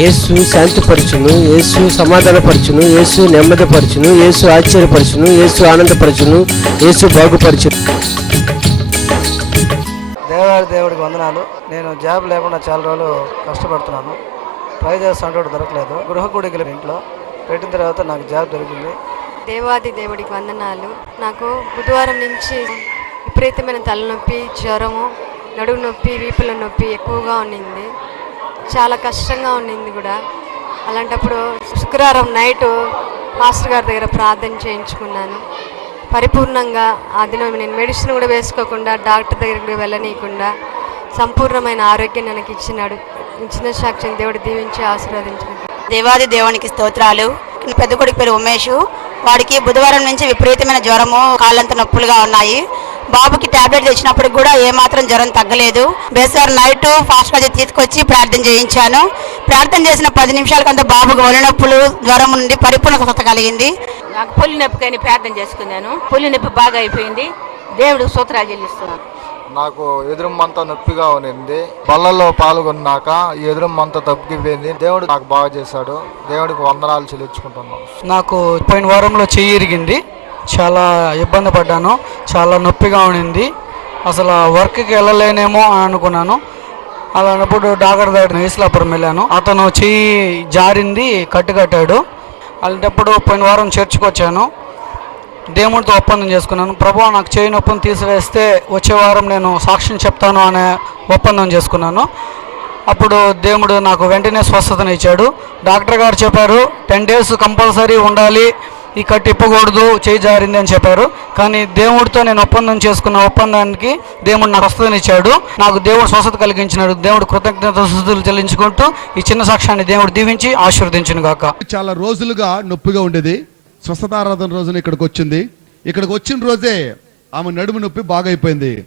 యేసు శాంతిపరచును యేసు సమాధానపరచును యేసు నెమ్మదిపరచును యేసు ఆశ్చర్యపరచును యేసు ఆనందపరచును యేసు బాగుపరచును. దేవారి దేవుడికి వందనాలు. నేను జాబ్ లేకుండా చాలా రోజులు కష్టపడుతున్నాను. ట్రై చేస్తుంటే దొరకలేదు. గృహ కూడికలు ఇంట్లో పెట్టిన తర్వాత నాకు జాబ్ దొరికింది. దేవాది దేవుడికి వందనాలు. నాకు బుధవారం నుంచి విపరీతమైన తలనొప్పి జ్వరము నడుము నొప్పి వీపుల నొప్పి ఎక్కువగా ఉండింది. చాలా కష్టంగా ఉండింది కూడా. అలాంటప్పుడు శుక్రవారం నైట్ మాస్టర్ గారి దగ్గర ప్రార్థన చేయించుకున్నాను. పరిపూర్ణంగా ఆ దినం నేను మెడిసిన్ కూడా వేసుకోకుండా డాక్టర్ దగ్గరికి కూడా వెళ్ళనీయకుండా సంపూర్ణమైన ఆరోగ్యం నాకు ఇచ్చినాడు. ఇచ్చిన సాక్ష్యం దేవుడు దీవించి ఆశీర్వదించాడు దేవాది దేవునికి స్తోత్రాలు. పెద్ద కొడుకు పేరు ఉమేష్. వాడికి బుధవారం నుంచి విపరీతమైన జ్వరము కాళ్ళంత నొప్పులుగా ఉన్నాయి. బాబుకి టాబ్లెట్ తెచ్చినప్పటికి కూడా ఏమాత్రం జ్వరం తగ్గలేదు. బేసార్ నైట్ ఫాస్ట్గా తీసుకొచ్చి ప్రార్థన చేయించాను. ప్రార్థన చేసిన పది నిమిషాలకంతా బాబుకు ఒళ్ళు నొప్పులు జ్వరం నుండి పరిపూర్ణ కలిగింది. నాకు పులి నొప్పికని ప్రార్థన చేసుకున్నాను. పులి నొప్పి బాగా అయిపోయింది. దేవుడికి సూత్రాలు చెల్లిస్తున్నాను నాకు ఎదురుమ్మంతా నొప్పిగా ఉన్నింది. బళ్ళల్లో పాల్గొన్నాక ఈ ఎదురుమ్మంతా తగ్గిపోయింది దేవుడు నాకు బాగా చేశాడు. దేవుడికి వందనాలు చెల్లించుకుంటున్నాను నాకు పోయిన వారంలో చెయ్యి ఇరిగింది. చాలా ఇబ్బంది పడ్డాను. చాలా నొప్పిగా ఉండింది. అసలు వర్క్కి వెళ్ళలేనేమో అని అనుకున్నాను. అలాంటప్పుడు డాక్టర్ దగ్గర ఈస్లాపురం వెళ్ళాను. అతను చెయ్యి జారింది కట్టు కట్టాడు. అలాంటప్పుడు పోయిన వారం చర్చికి వచ్చాను. దేవుడితో ఒప్పందం చేసుకున్నాను. ప్రభు నాకు చేయి నొప్పిని తీసివేస్తే వచ్చే వారం నేను సాక్ష్యం చెప్తాను అనే ఒప్పందం చేసుకున్నాను. అప్పుడు దేవుడు నాకు వెంటనే స్వస్థతను ఇచ్చాడు డాక్టర్ గారు చెప్పారు టెన్ డేస్ కంపల్సరీ ఉండాలి. ఈ కట్టు ఇప్పకూడదు చేయి జారింది అని చెప్పారు. కానీ దేవుడితో నేను ఒప్పందం చేసుకున్న ఒప్పందానికి దేవుడు నాకు స్వస్థతను ఇచ్చాడు. నాకు దేవుడు స్వస్థత కలిగించినాడు. దేవుడు కృతజ్ఞత స్థుతులు చెల్లించుకుంటూ ఈ చిన్న సాక్ష్యాన్ని దేవుడు దీవించి ఆశీర్వదించును గాక. చాలా రోజులుగా నొప్పిగా ఉండేది. స్వస్థతారాధన రోజున ఇక్కడికి వచ్చింది. ఇక్కడికి వచ్చిన రోజే ఆమె నడుము నొప్పి బాగైపోయింది.